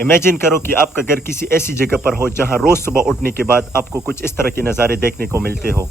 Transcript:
Imagine करो कि आपका घर किसी ऐसी जगह पर हो जहां रोज सुबह उठने के बाद आपको कुछ इस तरह के नज़ारे देखने को मिलते हो।